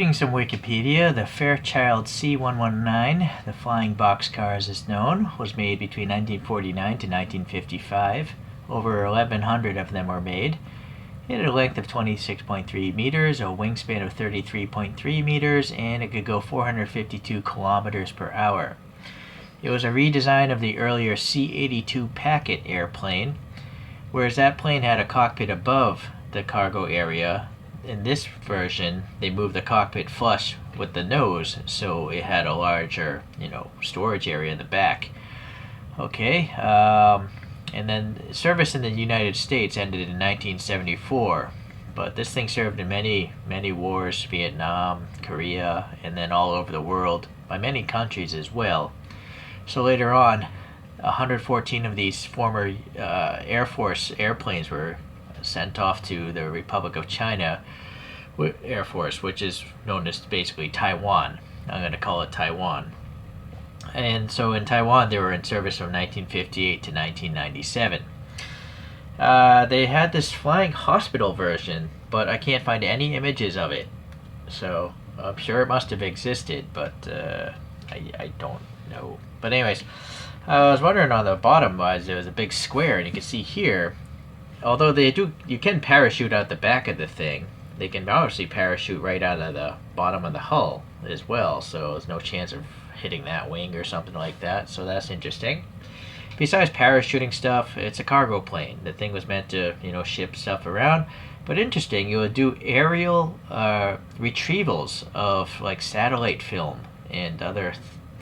Reading some Wikipedia, the Fairchild C-119, the flying boxcar as it's known, was made between 1949 to 1955. Over 1,100 of them were made. It had a length of 26.3 meters, a wingspan of 33.3 meters, and it could go 452 kilometers per hour. It was a redesign of the earlier C-82 Packet airplane, whereas that plane had a cockpit above the cargo area. In this version, they moved the cockpit flush with the nose, so it had a larger, storage area in the back. Okay, and then service in the United States ended in 1974, but this thing served in many wars, Vietnam, Korea, and then all over the world, by many countries as well. So later on, 114 of these former Air Force airplanes were sent off to the Republic of China Air Force, which is known as basically Taiwan. I'm going to call it Taiwan. And so in Taiwan, they were in service from 1958 to 1997. They had this flying hospital version, but I can't find any images of it. So I'm sure it must have existed, but I don't know. But anyways, I was wondering on the bottom was there was a big square, and you can see here, although you can parachute out the back of the thing, they can obviously parachute right out of the bottom of the hull as well, so there's no chance of hitting that wing or something like that, so that's interesting. Besides parachuting stuff, it's a cargo plane. The thing was meant to, ship stuff around, but interesting, you would do aerial retrievals of like satellite film and other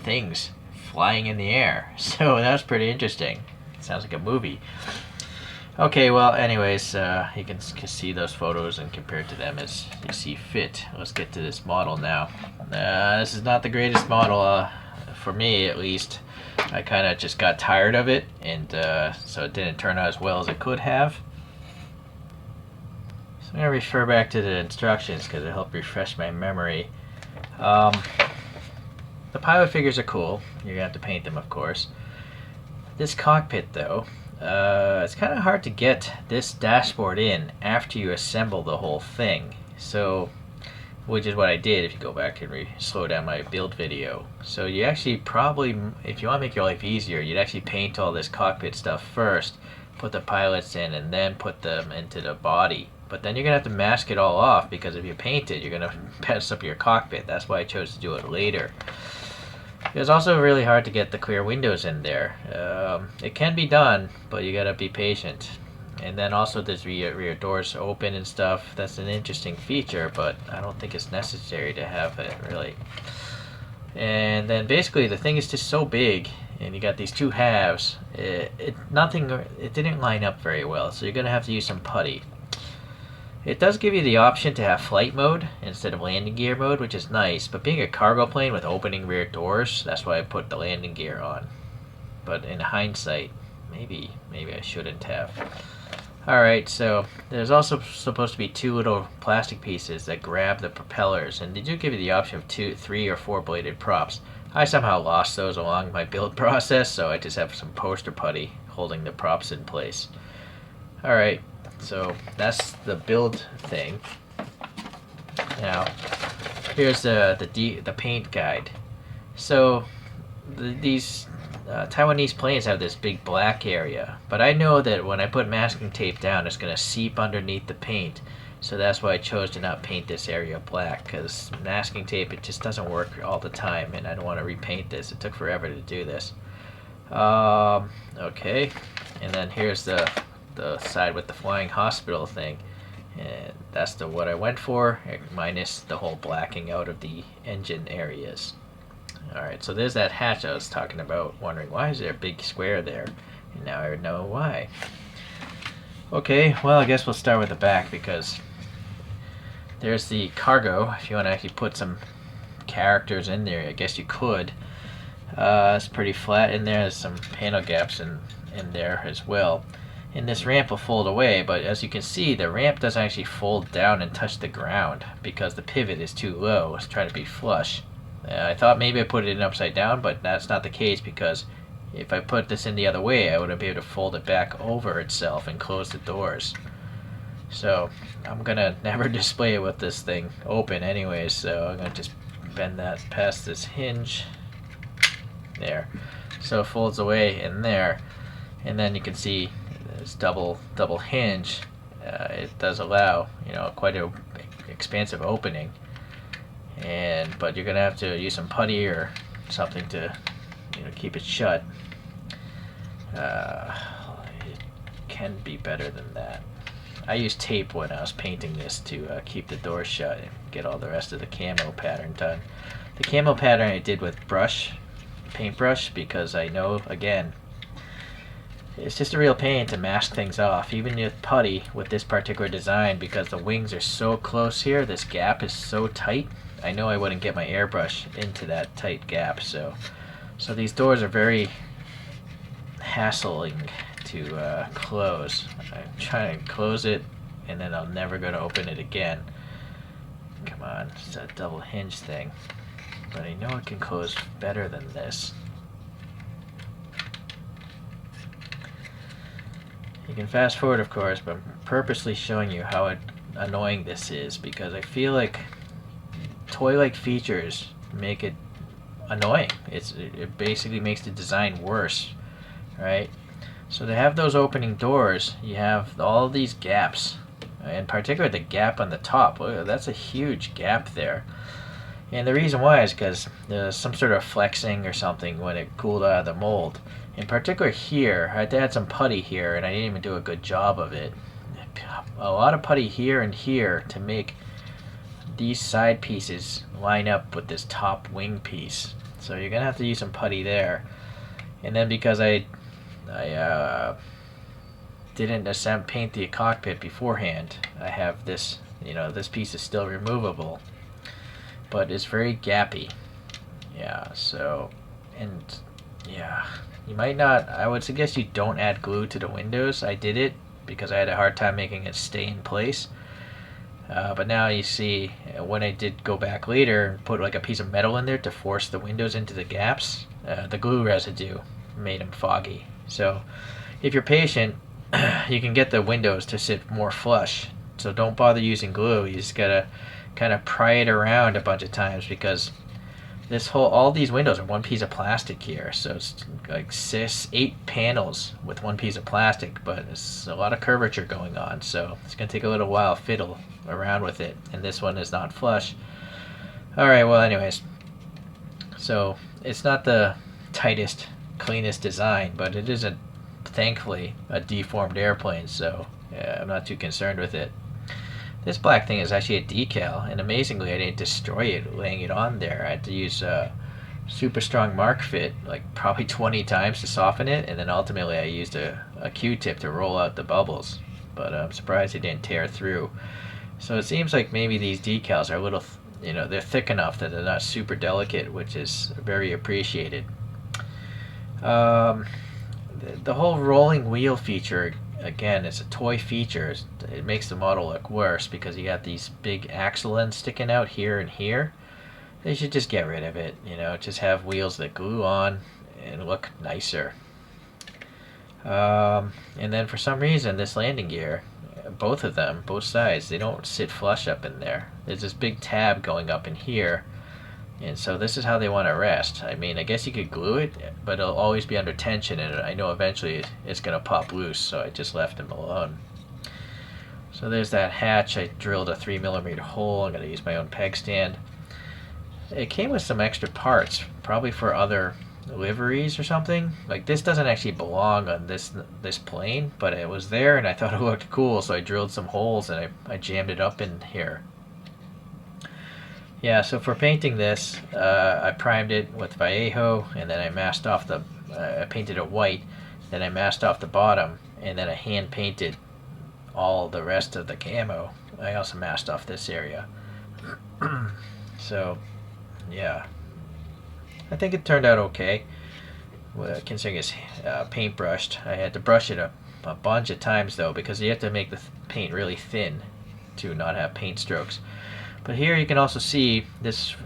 things flying in the air, so that's pretty interesting. Sounds like a movie. Okay, well, anyways, you can see those photos and compare to them as you see fit. Let's get to this model now. This is not the greatest model, for me at least. I kind of just got tired of it, and so it didn't turn out as well as it could have. So I'm going to refer back to the instructions because it'll help refresh my memory. The pilot figures are cool. You're going to have to paint them, of course. This cockpit, though, it's kind of hard to get this dashboard in after you assemble the whole thing. So, which is what I did if you go back and slow down my build video. So you actually probably, if you want to make your life easier, you'd actually paint all this cockpit stuff first, put the pilots in, and then put them into the body. But then you're going to have to mask it all off, because if you paint it, you're going to mess up your cockpit. That's why I chose to do it later. It was also really hard to get the clear windows in there. It can be done, but you gotta be patient. And then also there's rear doors open and stuff. That's an interesting feature, but I don't think it's necessary to have it, really. And then basically the thing is just so big, and you got these two halves. It didn't line up very well, so you're gonna have to use some putty. It does give you the option to have flight mode instead of landing gear mode, which is nice, but being a cargo plane with opening rear doors, that's why I put the landing gear on. But in hindsight, maybe I shouldn't have. Alright, so there's also supposed to be two little plastic pieces that grab the propellers, and they do give you the option of 2, 3, or 4 bladed props. I somehow lost those along my build process, so I just have some poster putty holding the props in place. Alright. So that's the build thing. Now, here's the paint guide. So these Taiwanese planes have this big black area, but I know that when I put masking tape down, it's going to seep underneath the paint. So that's why I chose to not paint this area black, because masking tape, it just doesn't work all the time, and I don't want to repaint this. It took forever to do this. Okay, and then here's the side with the flying hospital thing, and that's what I went for, minus the whole blacking out of the engine areas. Alright, so there's that hatch I was talking about, wondering why is there a big square there, and now I know why. Okay, well, I guess we'll start with the back, because there's the cargo. If you want to actually put some characters in there, I guess you could. It's pretty flat in there. There's some panel gaps in there as well. And this ramp will fold away, but as you can see, the ramp doesn't actually fold down and touch the ground because the pivot is too low. It's trying to be flush. I thought maybe I put it in upside down, but that's not the case, because if I put this in the other way, I wouldn't be able to fold it back over itself and close the doors. So I'm gonna never display it with this thing open anyways, so I'm gonna just bend that past this hinge there, so it folds away in there, and then you can see this double hinge. It does allow, you know, quite a expansive opening, but you're gonna have to use some putty or something to, you know, keep it shut. It can be better than that. I used tape when I was painting this to keep the door shut and get all the rest of the camo pattern done. The camo pattern I did with paintbrush, because I know, again, it's just a real pain to mask things off, even with putty with this particular design, because the wings are so close here, this gap is so tight. I know I wouldn't get my airbrush into that tight gap, so these doors are very hassling to close. I'm trying to close it, and then I'm never going to open it again. Come on, it's a double hinge thing. But I know it can close better than this. You can fast forward, of course, but I'm purposely showing you how annoying this is, because I feel like toy-like features make it annoying. It basically makes the design worse, right? So to have those opening doors, you have all these gaps, in particular the gap on the top. Look, that's a huge gap there. And the reason why is because there's some sort of flexing or something when it cooled out of the mold. In particular here, I had to add some putty here, and I didn't even do a good job of it. A lot of putty here and here to make these side pieces line up with this top wing piece. So you're going to have to use some putty there. And then because I didn't paint the cockpit beforehand, I have this, you know, this piece is still removable, but it's very gappy. Yeah, so, and yeah, you might not, I would suggest you don't add glue to the windows. I did it because I had a hard time making it stay in place. But now you see, when I did go back later and put like a piece of metal in there to force the windows into the gaps, the glue residue made them foggy. So if you're patient, you can get the windows to sit more flush. So don't bother using glue. You just gotta kind of pry it around a bunch of times, because all these windows are one piece of plastic here. So it's like 8 panels with one piece of plastic, but there's a lot of curvature going on. So it's gonna take a little while to fiddle around with it. And this one is not flush. All right, well, anyways, so it's not the tightest, cleanest design, but it isn't, thankfully, a deformed airplane, so yeah, I'm not too concerned with it. This black thing is actually a decal, and amazingly I didn't destroy it laying it on there. I had to use super strong mark fit, like probably 20 times to soften it, and then ultimately I used a Q-tip to roll out the bubbles, but I'm surprised it didn't tear through. So it seems like maybe these decals are a little, you know, they're thick enough that they're not super delicate, which is very appreciated. The whole rolling wheel feature, again, it's a toy feature. It makes the model look worse because you got these big axle ends sticking out here and here. They should just get rid of it, you know, just have wheels that glue on and look nicer. And then for some reason, this landing gear, both of them, both sides, they don't sit flush up in there. There's this big tab going up in here, and so this is how they want to rest. I mean, I guess you could glue it, but it'll always be under tension, and I know eventually it's going to pop loose, so I just left them alone. So there's that hatch. I drilled a 3mm hole. I'm going to use my own peg stand. It came with some extra parts, probably for other liveries or something. Like, this doesn't actually belong on this plane, but it was there and I thought it looked cool, so I drilled some holes and I jammed it up in here. Yeah, so for painting this, I primed it with Vallejo, and then I masked off I painted it white, then I masked off the bottom, and then I hand painted all the rest of the camo. I also masked off this area. So yeah, I think it turned out okay, considering it's paintbrushed. I had to brush it a bunch of times though, because you have to make the paint really thin to not have paint strokes. But here you can also see this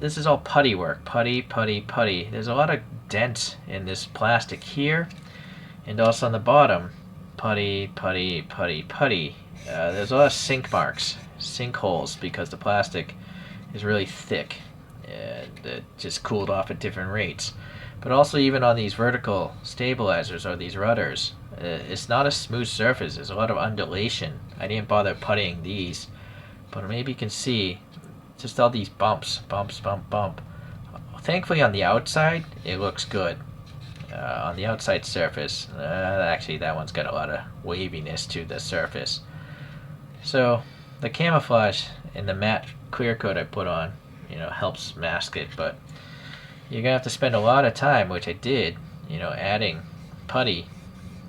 is all putty work. Putty. There's a lot of dents in this plastic here, and also on the bottom, putty, putty, putty, putty. There's a lot of sink marks, sinkholes, because the plastic is really thick and it just cooled off at different rates. But also even on these vertical stabilizers or these rudders, it's not a smooth surface. There's a lot of undulation. I didn't bother puttying these, but maybe you can see just all these bumps, bumps, bump, bump. Thankfully on the outside, it looks good. On the outside surface, actually that one's got a lot of waviness to the surface. So the camouflage and the matte clear coat I put on, helps mask it, but you're gonna have to spend a lot of time, which I did, adding putty,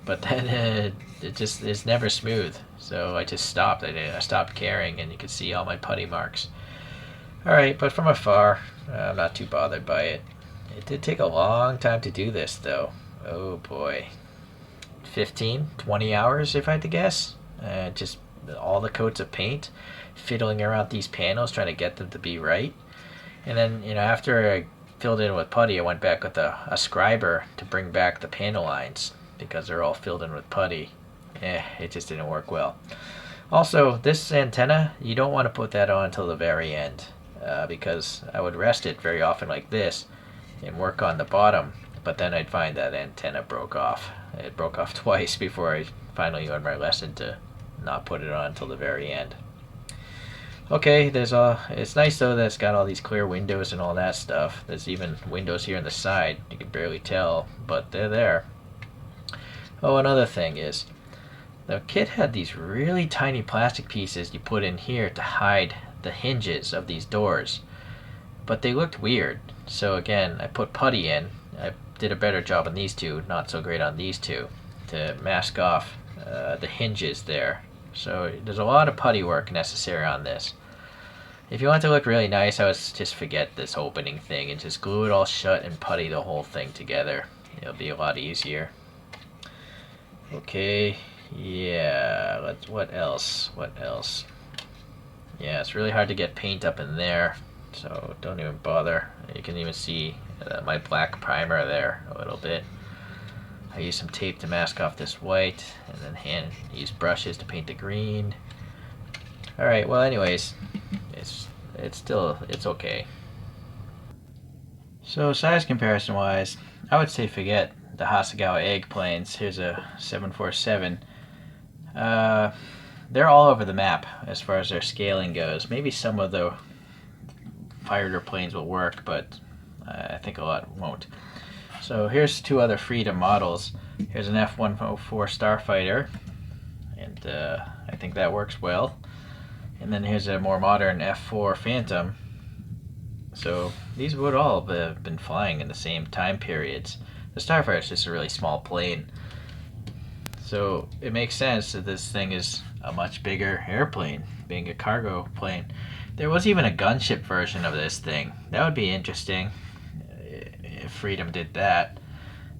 but then it just is never smooth. So I just stopped. I stopped caring, and you can see all my putty marks. All right, but from afar, I'm not too bothered by it. It did take a long time to do this, though. Oh boy, 15, 20 hours if I had to guess. Just all the coats of paint, fiddling around these panels, trying to get them to be right. And then, after I filled in with putty, I went back with a scriber to bring back the panel lines because they're all filled in with putty. It just didn't work well. Also, this antenna, you don't want to put that on until the very end because I would rest it very often like this and work on the bottom, but then I'd find that antenna broke off. It broke off twice before I finally learned my lesson to not put it on until the very end. Okay, it's nice though that it's got all these clear windows and all that stuff. There's even windows here on the side. You can barely tell, but they're there. Oh, another thing is, the kit had these really tiny plastic pieces you put in here to hide the hinges of these doors. But they looked weird. So again, I put putty in. I did a better job on these two, not so great on these two, to mask off the hinges there. So there's a lot of putty work necessary on this. If you want it to look really nice, I would just forget this opening thing and just glue it all shut and putty the whole thing together. It'll be a lot easier. Okay, yeah, what else? Yeah, it's really hard to get paint up in there, so don't even bother. You can even see my black primer there a little bit. I used some tape to mask off this white, and then use brushes to paint the green. Alright, well anyways, it's okay. So size comparison wise, I would say forget the Hasegawa egg planes. Here's a 747. They're all over the map as far as their scaling goes. Maybe some of the fighter planes will work, but I think a lot won't. So here's two other Freedom models. Here's an F-104 Starfighter, and I think that works well. And then here's a more modern F-4 Phantom. So these would all have been flying in the same time periods. The Starfighter is just a really small plane. So it makes sense that this thing is a much bigger airplane, being a cargo plane. There was even a gunship version of this thing. That would be interesting. If Freedom did that,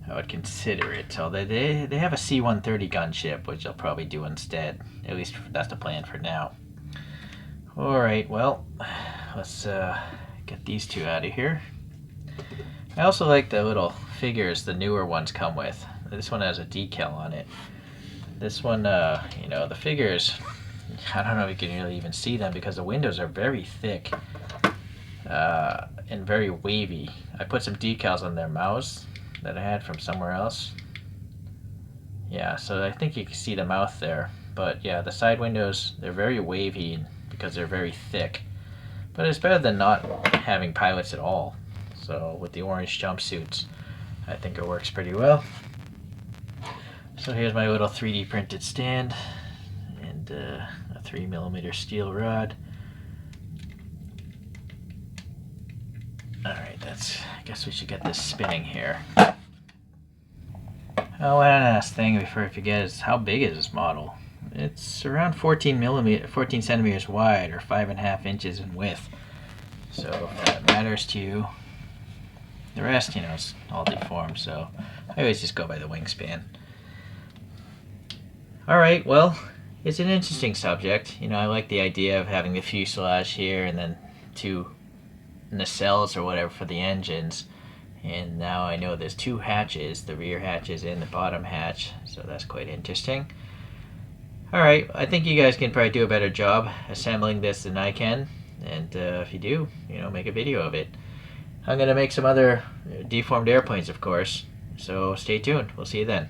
I would consider it. So they have a C-130 gunship, which they'll probably do instead. At least that's the plan for now. Alright, well, let's get these two out of here. I also like the little figures the newer ones come with. This one has a decal on it. This one, the figures, I don't know if you can really even see them because the windows are very thick and very wavy. I put some decals on their mouths that I had from somewhere else. Yeah, so I think you can see the mouth there. But yeah, the side windows, they're very wavy because they're very thick. But it's better than not having pilots at all. So with the orange jumpsuits, I think it works pretty well. So here's my little 3D printed stand and a 3mm steel rod. Alright, I guess we should get this spinning here. Oh, one last thing before I forget is how big is this model? It's around 14 centimeters wide, or 5.5 inches in width. So if that matters to you, the rest, is all deformed. So I always just go by the wingspan. Alright, well, it's an interesting subject. I like the idea of having the fuselage here and then two nacelles or whatever for the engines. And now I know there's two hatches, the rear hatches and the bottom hatch, so that's quite interesting. Alright, I think you guys can probably do a better job assembling this than I can, and if you do, make a video of it. I'm going to make some other deformed airplanes, of course, so stay tuned. We'll see you then.